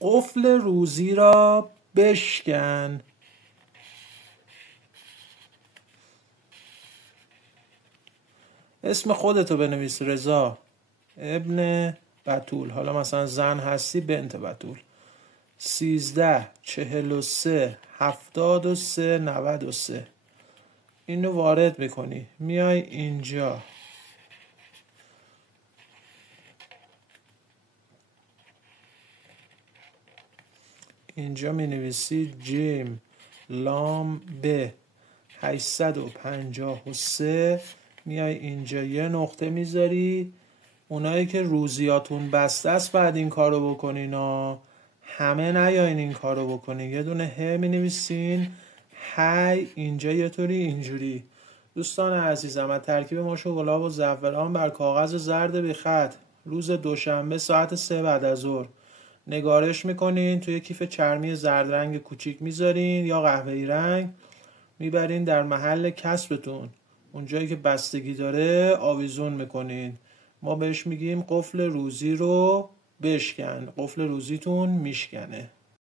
قفل روزی را بشکن. اسم خودتو بنویس، رضا ابن بتول. حالا مثلا زن هستی بنت بتول. 13 43 73 93. اینو وارد میکنی، میای اینجا می نویسی جیم لام ب 853. میای اینجا یه نقطه میذاری. اونایی که روزیاتون بسته است بعد این کارو بکنین همه نیاین این کارو بکنین. یه دونه ه می نویسین، هی اینجا یه طوری اینجوری. دوستان عزیزم، از ترکیب ماش و گلاب و زعفران بر کاغذ زرد بی خط روز دوشنبه ساعت 3 بعد از ظهر نگارش میکنین، توی کیف چرمی زرد رنگ کوچیک میذارین یا قهوه‌ای رنگ، میبرین در محل کسبتون، اونجایی که بستگی داره آویزون میکنین. ما بهش میگیم قفل روزی رو بشکن. قفل روزیتون میشکنه.